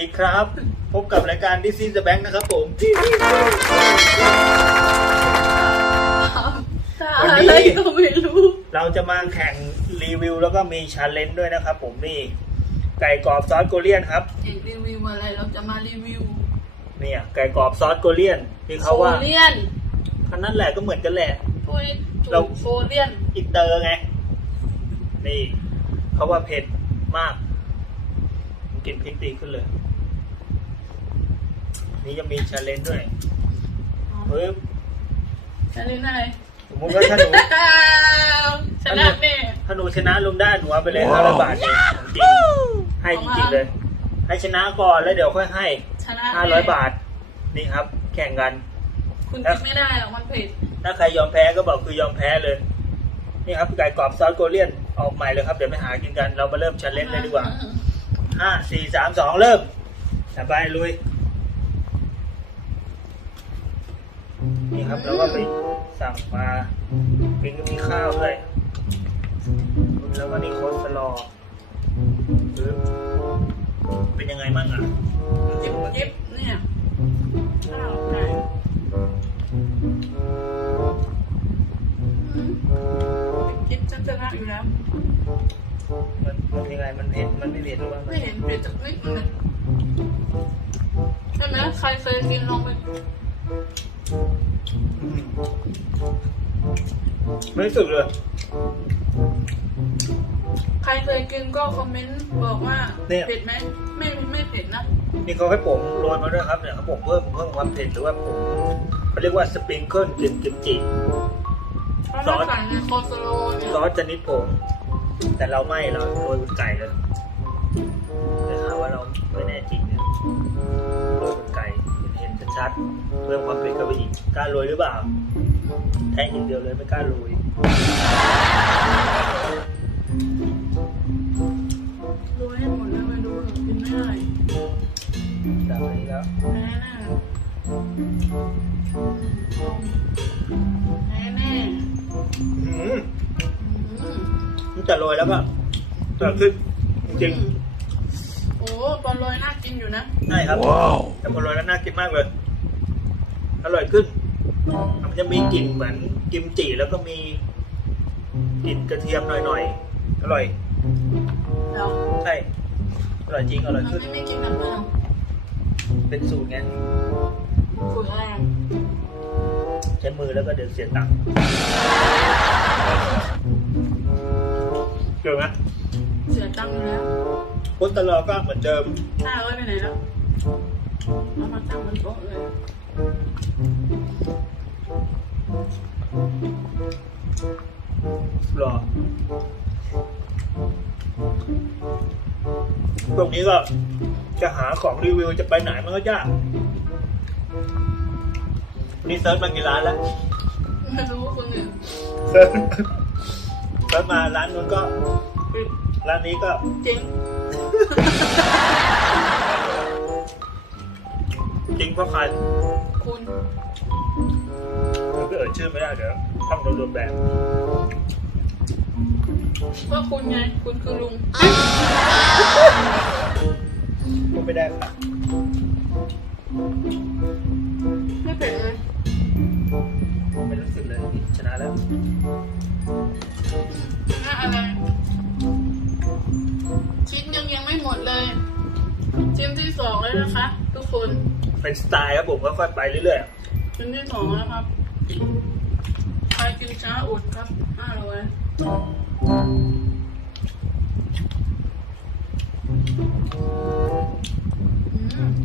ดีครับ พบกับรายการ This is the Bank นะครับผมวันนี้อะไรก็ไม่รู้ เราจะมาแข่งรีวิวแล้วก็มีชาเลนจ์ด้วยนะครับผมนี่ ไก่กรอบซอสโกเลียนครับเอกรีวิวอะไรเราจะมารีวิวเนี่ยไก่กรอบซอสโกเลียนที่เขาว่าโซเลียนอันนั้นแหละก็เหมือนกันแหละถ้วยจุเราโซเลียนอินเตอร์ไง นี่เขาว่าเผ็ดมากผมกินพริกดีขึ้นเลย นี่จะมีชาเลนจ์ด้วยเฮ้ยจะเล่นอะไรสมมติว่าถ้าหนูชนะแน่ถ้าหนูชนะลุงได้หนูเอาไปเลยห้าร้อยบาทเองของจริงให้จริงๆเลย ให้ชนะก่อนแล้วเดี๋ยวค่อยให้ชนะห้าร้อยบาท นี่ครับ แข่งกัน คุณกินไม่ได้หรอกมันเผ็ดถ้าใครยอมแพ้ก็บอกคือยอมแพ้เลย นี่ครับไก่กรอบซอสโกเลียนออกใหม่เลยครับ เดี๋ยวไปหากินกัน เรามาเริ่มชาเลนจ์เลยดีกว่าห้าสี่สามสองเริ่มสบายลุย นี่ครับแล้วก็ไปสั่งมาเป็นก็มีข้าวด้วยแล้วก็นี่โคสลอปึ๊บเป็นยังไงบ้างอะจิบจิบเนี่ยข้าวไก่อืมจิบฉันชนะอยู่แล้วมันมันยังไงมันเผ็ดมันไม่เผ็ดหรือว่ามันไม่เห็นเผ็ดสักนิดเลยใช่ไหมใครเคยกินลองไปอืม ไม่รู้สึกเลย ใครเคยกินก็คอมเมนต์บอกว่าเนี่ย เผ็ดไหมไม่ไม่เผ็ดนะนี่เขาให้ผมโรยมาด้วยครับเนี่ยเขาผมเพิ่มเพิ่มความเผ็ดหรือว่าผมเขาเรียกว่าสปริงเกิลกลิ่นกิมจิ เพราะซอเราส ใส่ในคอสโลเนี่ยซอสชนิดผงแต่เราไม่เราโรยบนไก่เลยเดี๋ยวหาว่าเราไม่แน่จริง ชัดๆเพิ่มความเผ็ดเข้าไปอีกกล้าโรยหรือเปล่าแท้อย่างเดียวเลยไม่กล้าโรยดูให้หมดเลยมาดูกินไม่ได้ได้แล้วแพ้แน่แพ้แน่อืมอืมนี่จะโรยแล้วก็จะขึ้นจริงโอ้ตอนโรยน่ากินอยู่นะๆใช่ครับแต่พอโรยแล้วน่ากินมากเลย อร่อยขึ้น มันจะมีกลิ่นเหมือนกิมจิแล้วก็มีกลิ่นกระเทียมหน่อยๆ อร่อยแล้วใช่ อร่อยจริง อร่อยมันขึ้นไม่ไม่กินน้ำมันเป็นสูตรไงฝึกอะไรใช้มือแล้วก็เดี๋ยวเสียตังค์เกี่ยวไหมเสียตังค์อยู่แล้วพุทธลอก็เหมือนเดิม ห้าร้อยไปไหนแล้ว เอามาตั้งบนโต๊ะเลยรอพวกนี้ก็จะหาของรีวิวจะไปไหนมันก็ยากวันนี่เซิร์ชมากี่ร้านแล้วไม่รู้คนอื่นเซิร์ชเซิร์ชมาร้านนู้นก็ปิดร้านนี้ก็ จริง จริงเพราะใครคุณผมก็เอ่ยชื่อไม่ได้เดี๋ยวต้องโดนโดนแบนก็คุณไง คุณคือลุง พูดไม่ได้ค่ะไม่เป็นเลยไม่รู้สึกเลยชนะแล้วหน้าอะไร ชิ้นยังยังไม่หมดเลย ชิ้นที่สองแล้วนะคะ ทุกคน เป็นสไตล์ครับผมค่อยๆไปเรื่อยชิ้นที่สองแล้วครับใครกินช้าอดครับห้าร้อยอืมๆ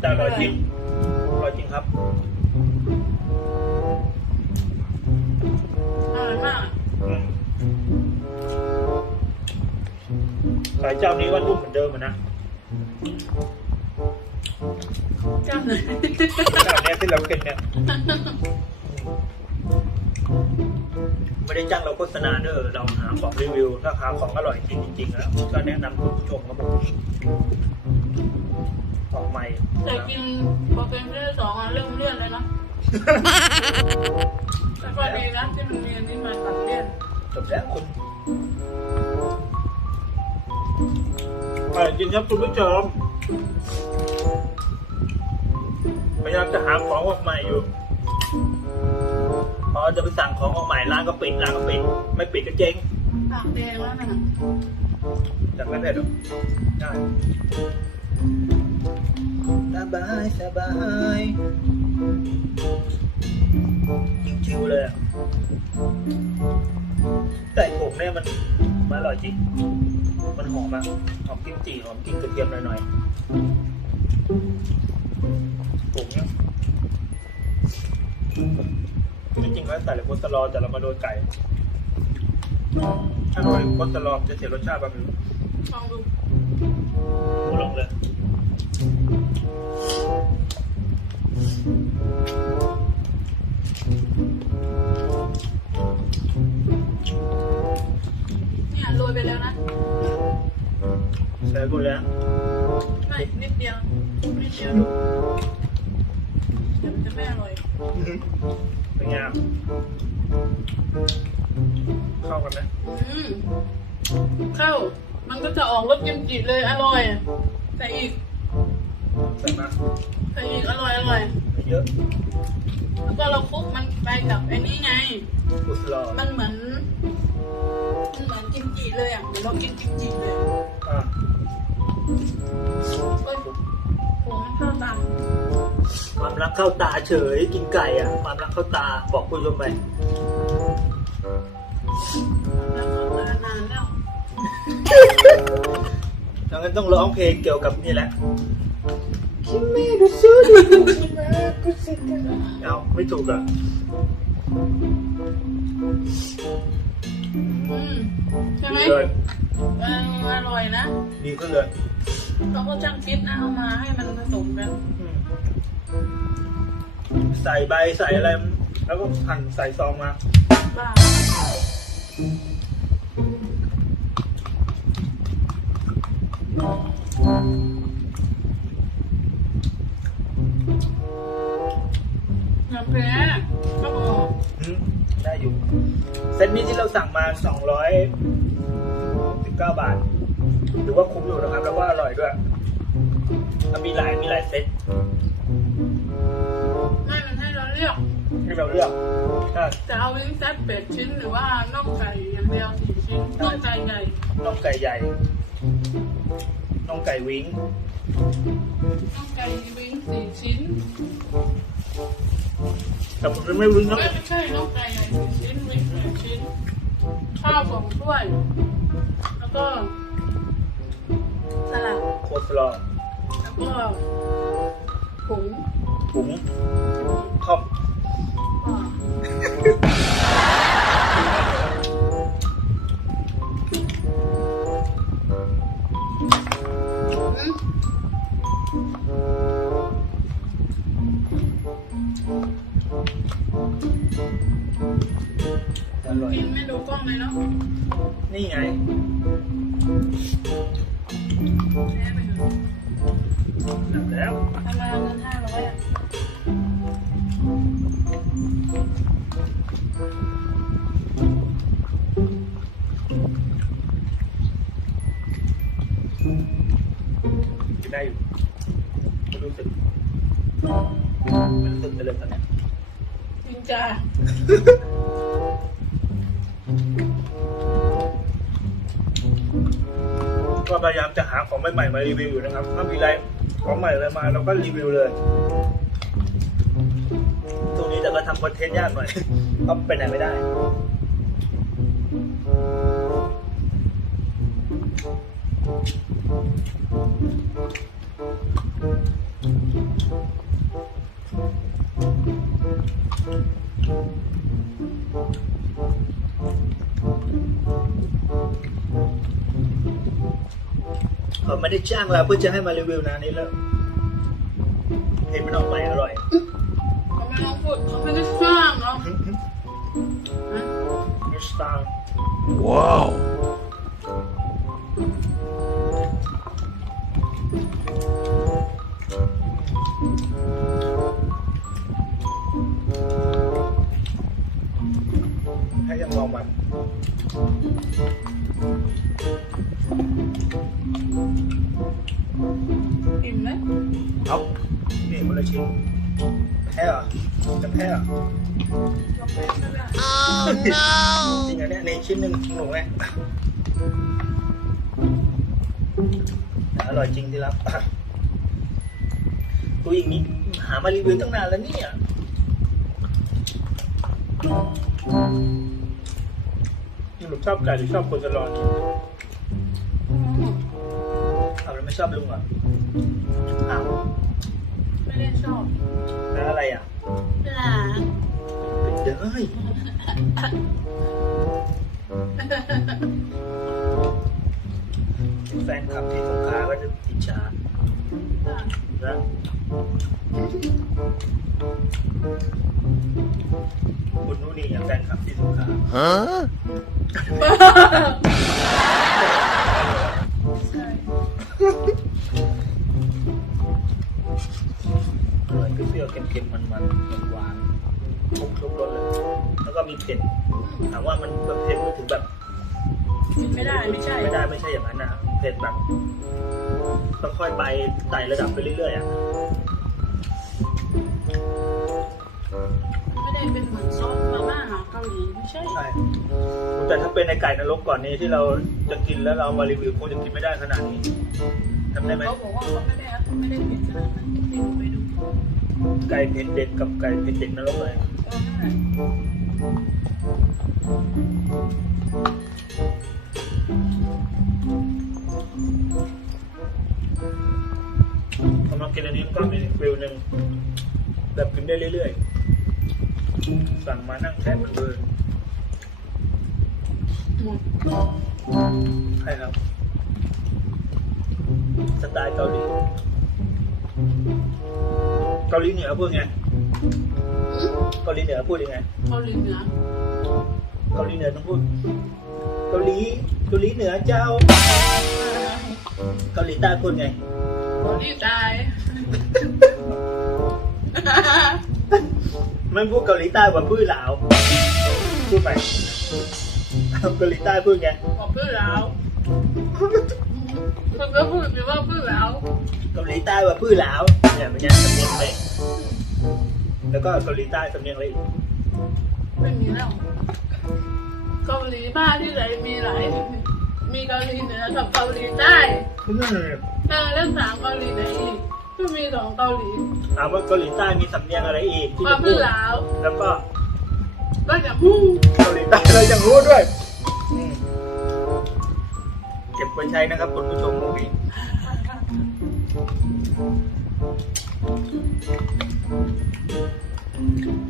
แต่อร่อยจริงอร่อยจริงครับ ขายเจ้านี้ว่านุ่มเหมือนเดิมอะนะเจ้าไหนเจ้าเนี้ยที่เรากินเนี่ยไม่ได้จ้างเราโฆษณาเด้อเราหาของรีวิวถ้าหาของอร่อยจริงจริงๆแล้วก็แนะนำคุณผู้ชมครับผมออกใหม่แต่กินพอเป็นที่สองอะเริ่มเลี่ยนเลยนะแต่ก็ดีนะที่มันมีอันนี้มาตัดเลี่ยนจบแล้วคุณ อร่อยจริงครับคุณผู้ชมพยายามจะหาของออกใหม่อยู่พอจะไปสั่งของออกใหม่ร้านก็ปิดร้านก็ปิด ไม่ปิดก็เจ๊งปากแดงแล้วนะจากไม่เผ็ดหรอกได้สบายสบายชิวๆเลยอะไก่ผมเนี่ยมันมันอร่อยจริง มันหอมมากหอมกิมจิหอมกลินกระเทียมหน่อยๆผมเนี่ยจริงๆแล้วใส่เลยโคสตอรอแต่เรามาโดนไก่ถ้าโดนโคสตอรอจะเสียรสชาติบะหมลองดูหมูลงเลย ใส่กูแล้วไม่นิดเดียวนิดเดียวดูเดี๋ยวมันจะไม่อร่อยเป็นไงอะเข้ากันไหมอืมเข้า มันก็จะออกรสกิมจิเลยอร่อยใส่อีกใส่มาใส่อีกอร่อยอร่อยไม่เยอะแล้วก็เราคลุกมันไปกับไอ้นี่ไง กุสลอมันเหมือนมันเหมือนกิมจิเลยอะเหมือนเรากินกิมจิเลย อะเอ้ยโหมันเข้าตาความรักเข้าตาเฉยกินไก่อะ ความรักเข้าตาบอกคุณผู้ชมไป แล้วเข้าตานานแล้วดังนั้นต้องร้องเพลงเกี่ยวกับนี่แหละคิเมดุซูดิมากุสิกะเอาไม่ถูกอะอืมใช่ไหมดีเลย เอออร่อยนะดีขึ้นเลยเราก็ช่างคิดนะเอามาให้มันผสมกันอืมใส่ใบใส่อะไร แล้วก็หั่นใส่ซองมา บ้าอย่าแพ้ก็บอกอืมได้อยู่ เซตนี้ที่เราสั่งมา219 บาทถือว่าคุ้มอยู่นะครับ แล้วก็อร่อยด้วยแล้วมีหลายมีหลายเซตไม่มันให้เราเลือกที่เราเลือกถ้าจะเอาวิงแซ่บเป็ดชิ้นหรือว่าน่องไก่อย่างเดียวสี่ชิ้นน่องไก่ใหญ่น่องไก่ใหญ่น่องไก่วิ้งน่องไก่วิงสี่ชิ้นแต่ผมยังไม่วิ้งนะไม่ไม่ใช่น่องไก่ใหญ่สี่ชิ้นวิงหนึ่งชิ้นข้าวสองถ้วยแล้ว ก็สลัดโคสลอแล้วก็ผงถุงท็อป อร่อย กินไม่ดูกล้องเลยเนาะนี่ไงแพ้ไปเลยหนักแล้ว ทำไมเอาเงินห้าร้อยอะกินได้อยู่ไม่รู้สึก ไม่รู้สึกเลยตอนเนี้ยจริงจ้าก็พยายามจะหาของใหม่ๆมารีวิวอยู่นะครับถ้ามีอะไรของใหม่อะไรมาเราก็รีวิวเลยตรงนี้แต่ก็ทำคอนเทนต์ยากหน่อยเพราะไปไหนไม่ได้ เขาไม่ได้จ้างเราเพื่อจะให้มารีวิวนะนี่แล้วเห็นมันออกใหม่อร่อยเขาไม่ต้องพูดเขาไม่ได้สร้างเนาะมิสตาร์ Wow. ให้ยังลองมัน นี่คนละชิ้นแพ้เหรอจะแพ้เหรอก็เป็นก็ได้จริงเหรอเนี่ยในชิ้นหนึ่งหนูไงอร่อยจริงที่รับตัวอย่างนี้หามารีวิวตั้งนานแล้วเนี่ยหนูชอบไก่หรือชอบโคซาลอนอืมเอาแล้วไม่ชอบลุงเหรอะอ้าว ไม่ได้ชอบแล้วอะไรอะปลาเป็นเด้ยแฟนคลับที่สงขลาก็จะอิจฉานะคุณนู่นนี่อย่างแฟนคลับที่สงขลาใช่ เปรี้ยวๆเค็มๆมันๆหวานๆครบทุกรสเลย แล้วก็มีเผ็ดถามว่ามันแบบเผ็ดไม่ถึงแบบกินไม่ได้ไม่ใช่ไม่ได้ไม่ใช่อย่างนั้นนะเผ็ดแบบค่อยๆไปไต่ระดับไปเรื่อยๆอะไม่ได้เป็นเหมือนซอสมาม่าเกาหลีไม่ใช่ใช่แต่ถ้าเป็นในไก่นรกก่อนนี้ที่เราจะกินแล้วเรามารีวิวคงจะกินไม่ได้ขนาดนี้ทำได้ไหมเขาบอกว่าเขาไม่ได้ไม่ได้เป็นขนาดนั้นที่หนู ไก่เผ็ดเด็ดกับไก่เผ็ดเด็ดนรกเลยเออนั่นแหละพอมากินอันนี้ก็มีฟิลหนึ่งแบบกินได้เรื่อยๆ สั่งมานั่งแค่มันเบิร์นหมดใช่ครับ สไตล์เกาหลี เกาหลีเหนือพูดไงเกาหลีเหนือพูดยังไงเกาหลีเหนือเกาหลีเหนือต้องพูดเกาหลีเกาหลีเหนือเจ้าเกาหลีใต้พูดไงเกาหลีตายมันพูดเกาหลีใต้กว่าพูดลาวพูดไปเกาหลีใต้พูดไงบอกเพื่อนเราคุณก็พูดไปว่าเพื่อนเราเกาหลีใต้กว่าพูดลาวเนี่ยเป็นไงสำเนียงไป แล้วก็เกาหลีใต้สำเนียงอะไรอีกไม่มีแล้วเกาหลีบ้านที่ไหนมีหลายมีเกาหลีเหนือกับเกาหลีใต้อืมถ้าเรื่องสามเกาหลีไหนอีกก็มีสองเกาหลีถามว่าเกาหลีใต้มีสำเนียงอะไรอีกที่ว่าจะพูเพื่อดนเราแล้วก็ก็จะพูดเกาหลีใต้เรายังรู้ด้วยอืมเก็บไว้ใช้นะครับคุณผู้ชมพวกนี้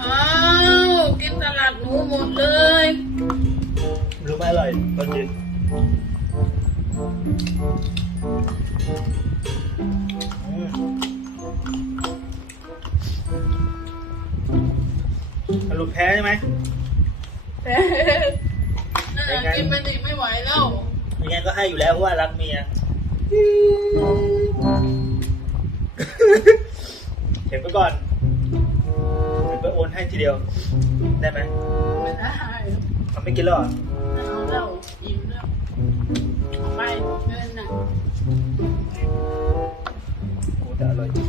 อ้าว กินสลัดหนูหมดเลย รู้ไหมอร่อยตอนเย็นอืมสรุปแพ้ใช่ไหมแต่นั่นน่ะกินเป็นอีกไม่ไหวแล้ว ยังไงก็ให้อยู่แล้วเพราะว่ารักเมีย เห็นไปก่อนเห็นไปโอนให้ทีเดียว ได้ไหมไม่ได้ทำไม่กินแล้วเหรอไม่เอาแล้วอิ่มแล้วเอาไปเงินน่ะโอ้แต่อร่อยจริง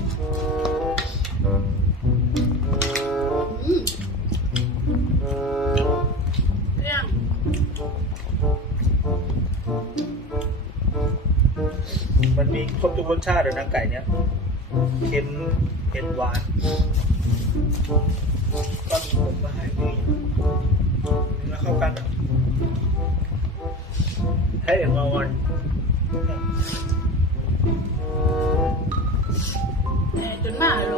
อืมเรื่องมันมีครบทุกรสชาติเลยนะไก่เนี้ย เค็มเผ็ดหวานก็มีผมมาให้ดีแล้วเข้ากันอะให้เอ็มมาวันแต่จนมาโล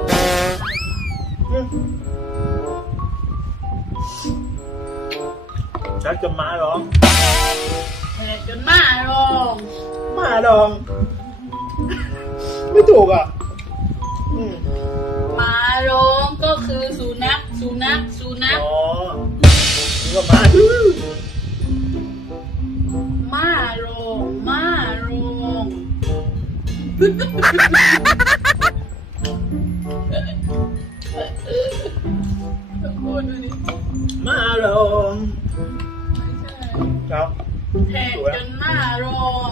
ชักจะม้าร้องแต่จนมาโลม้าร้อง ไม่ถูกอะ สุนักซูนัขอ๋อนึกว่ามามาโรงมาโรงคุณดูดิมาโรงครับไม่ใช่แทงจนหน้าโรง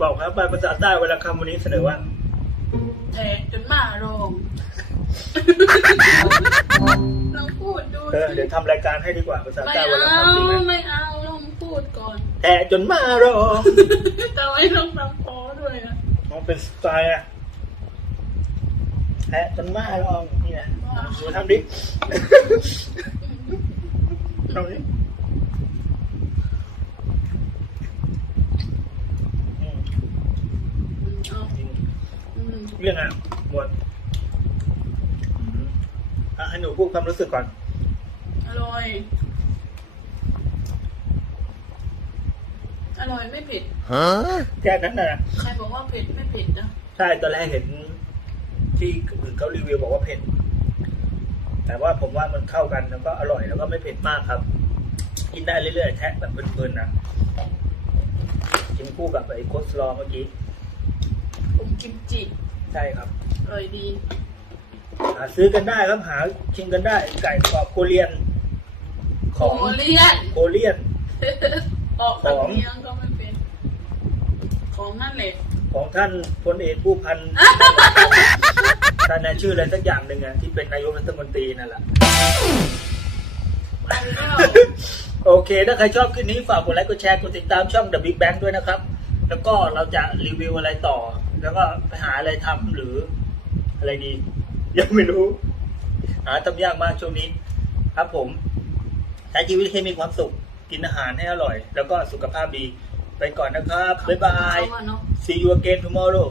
บอกครับใบภาษาใต้เวลาคำวันนี้เสนอว่าแทงจนมาโรง เออเดี๋ยวทำรายการให้ดีกว่าภาษาไม่ใต้วันเอาละคำจริงไหมไม่เอาลองพูดก่อน แต่จนมาร้องแต่ไม่ต้องทำพอด้วยนะมันเป็นสไตล์อะแอะจนมาร้องนี่นะดูทำดิทำดิอืมเอาจริงอืมเรื่องอะหมดอืมอะให้หนูพูดความรู้สึกก่อน อร่อย อร่อยไม่เผ็ด แค่นั้นนะใครบอกว่าเผ็ดไม่เผ็ดนะ ใช่ตอนแรกเห็นที่อื่นเขารีวิวบอกว่าเผ็ด แต่ว่าผมว่ามันเข้ากันแล้วก็อร่อยแล้วก็ไม่เผ็ดมากครับ กินได้เรื่อยๆแทะแบบเพลินๆนะกินคู่กับไอ้โคสลอเมื่อกี้ ผมกิมจิ ใช่ครับ อร่อยดี หาซื้อกันได้ครับหาชิมกันได้ ไก่กรอบโคเรียนโคของเรียนโคเรียน ออกสำเนียงก็ไม่เป็น ของนั่นแหละของท่านพลเอกผู้พัน ท่านนะชื่ออะไรสักอย่างหนึ่งอะที่เป็นนายกรัฐมนตรีนั่นแหละไปแล้ว โอเค ถ้าใครชอบคลิปนี้ฝากกดไลค์ กดแชร์ กดติดตามช่อง The Big Bang ด้วยนะครับ แล้วก็เราจะรีวิวอะไรต่อ แล้วก็ไปหาอะไรทำหรืออะไรดี ยังไม่รู้ หาทำยากมากช่วงนี้ ครับผมใช้ชีวิตให้มีความสุข กินอาหารให้อร่อย แล้วก็สุขภาพดี ไปก่อนนะครับ บ๊ายบายเขาอะเนาะ see you again tomorrow